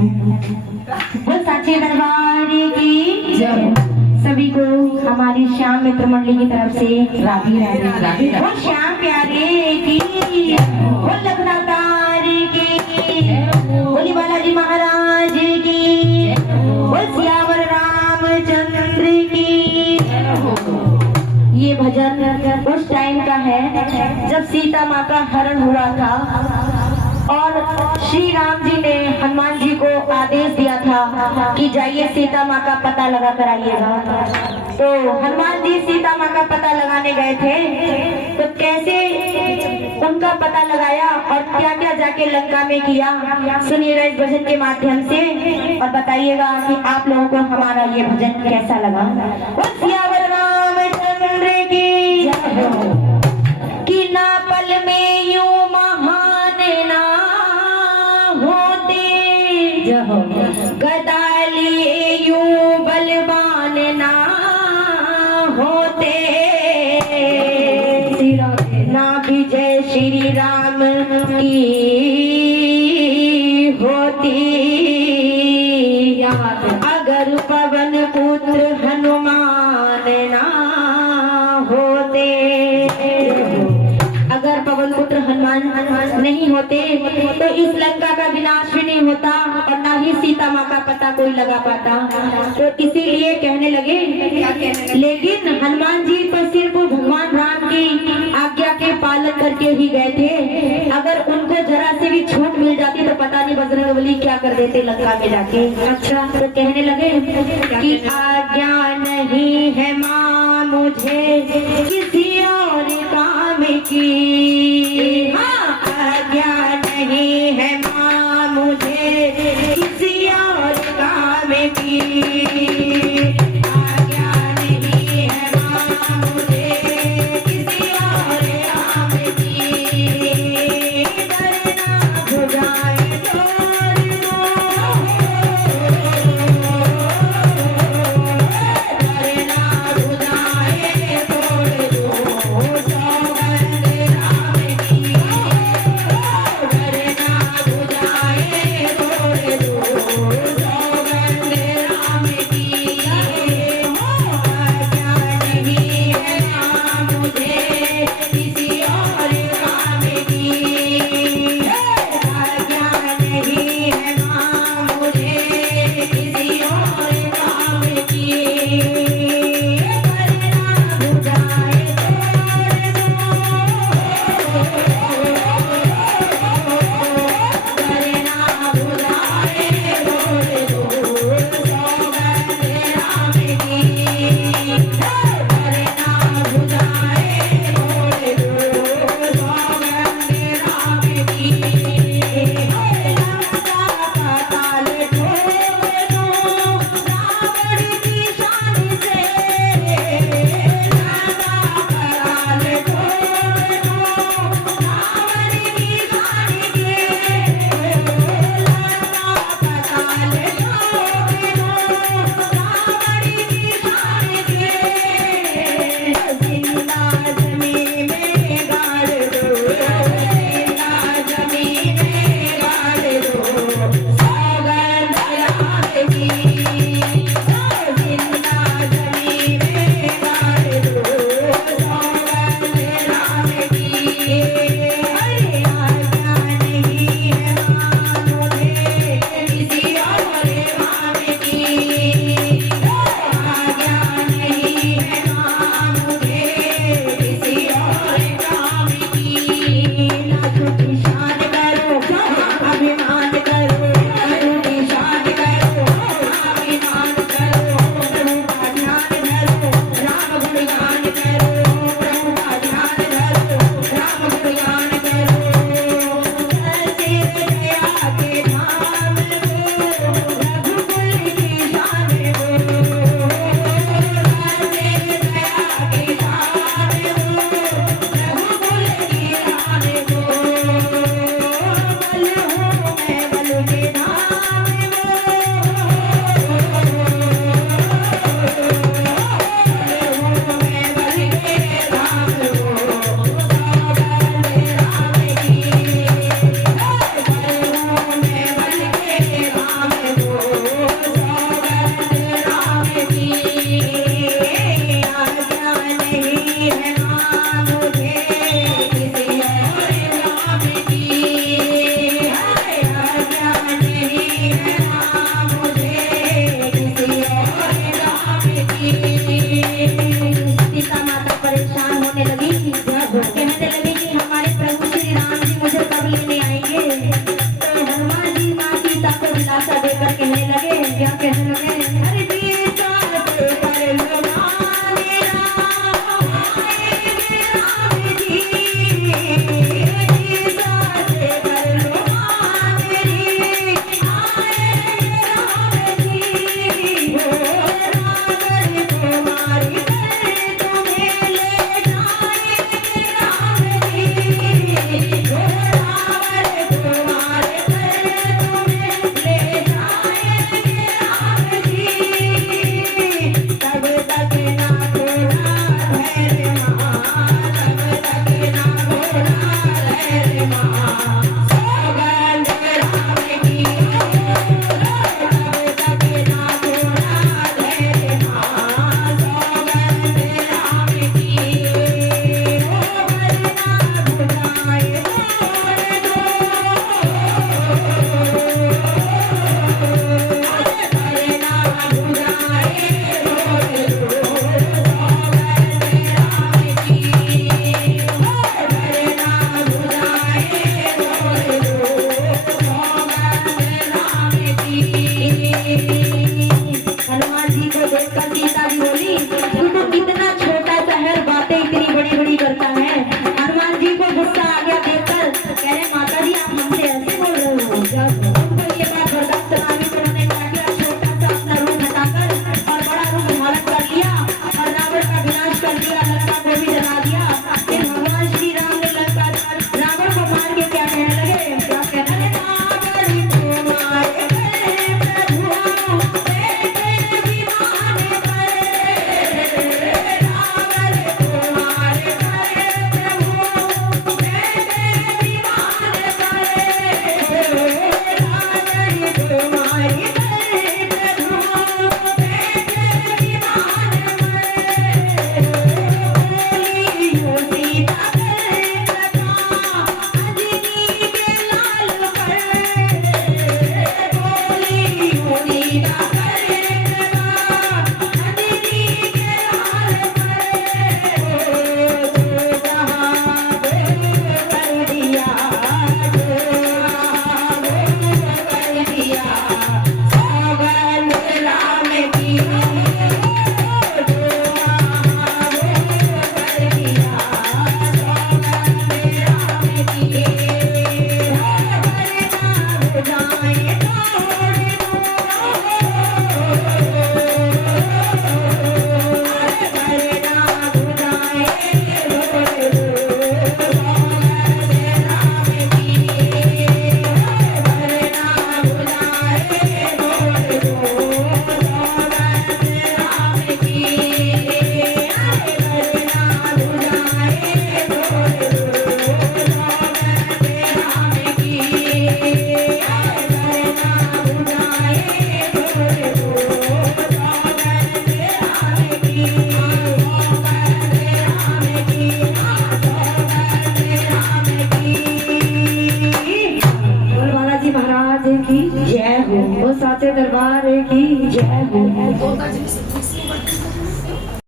वो साचे दरबार की जय। सभी को हमारी श्याम मित्र मंडली की तरफ से राधे राधे राधे। वो श्याम प्यारे की, वो लखनतार की, बोली बालाजी महाराज की, वो सियावर रामचंद्र की। ये भजन उस टाइम का है जब सीता माँ का हरण हुआ था और श्री राम जी ने हनुमान जी को आदेश दिया था कि जाइए सीता माँ का पता लगा कर आइएगा। तो हनुमान जी सीता माँ का पता लगाने गए थे, तो कैसे उनका पता लगाया और क्या क्या जाके लंका में किया, सुनिएगा इस भजन के माध्यम से और बताइएगा कि आप लोगों को हमारा ये भजन कैसा लगा। सियावर रामचंद्र की कि ना पल में यूं महान ना होते, गदा लिए यूं बलवान ना होते, ना विजय श्री राम की होती, अगर पवन पुत्र हनुमान ना होते। अगर पवन पुत्र हनुमान नहीं होते तो इस लंका का विनाश भी नहीं होता और ना ही सीता माँ का पता कोई लगा पाता। तो इसीलिए कहने लगे, लेकिन हनुमान जी तो सिर्फ भगवान राम की आज्ञा के पालन करके ही गए थे। अगर उनको जरा से भी छूट मिल जाती तो पता नहीं बजरंगबली क्या कर देते लंका में जाके। अच्छा, तो कहने लगे कि आज्ञा नहीं है माँ मुझे किसी और काम की, हाँ आज्ञा नहीं है माँ मुझे किसी और काम की, आज्ञा नहीं है माँ मुझे किसी और काम की, डरना हो जाए जय हो, वो साचे दरबार की जय हो।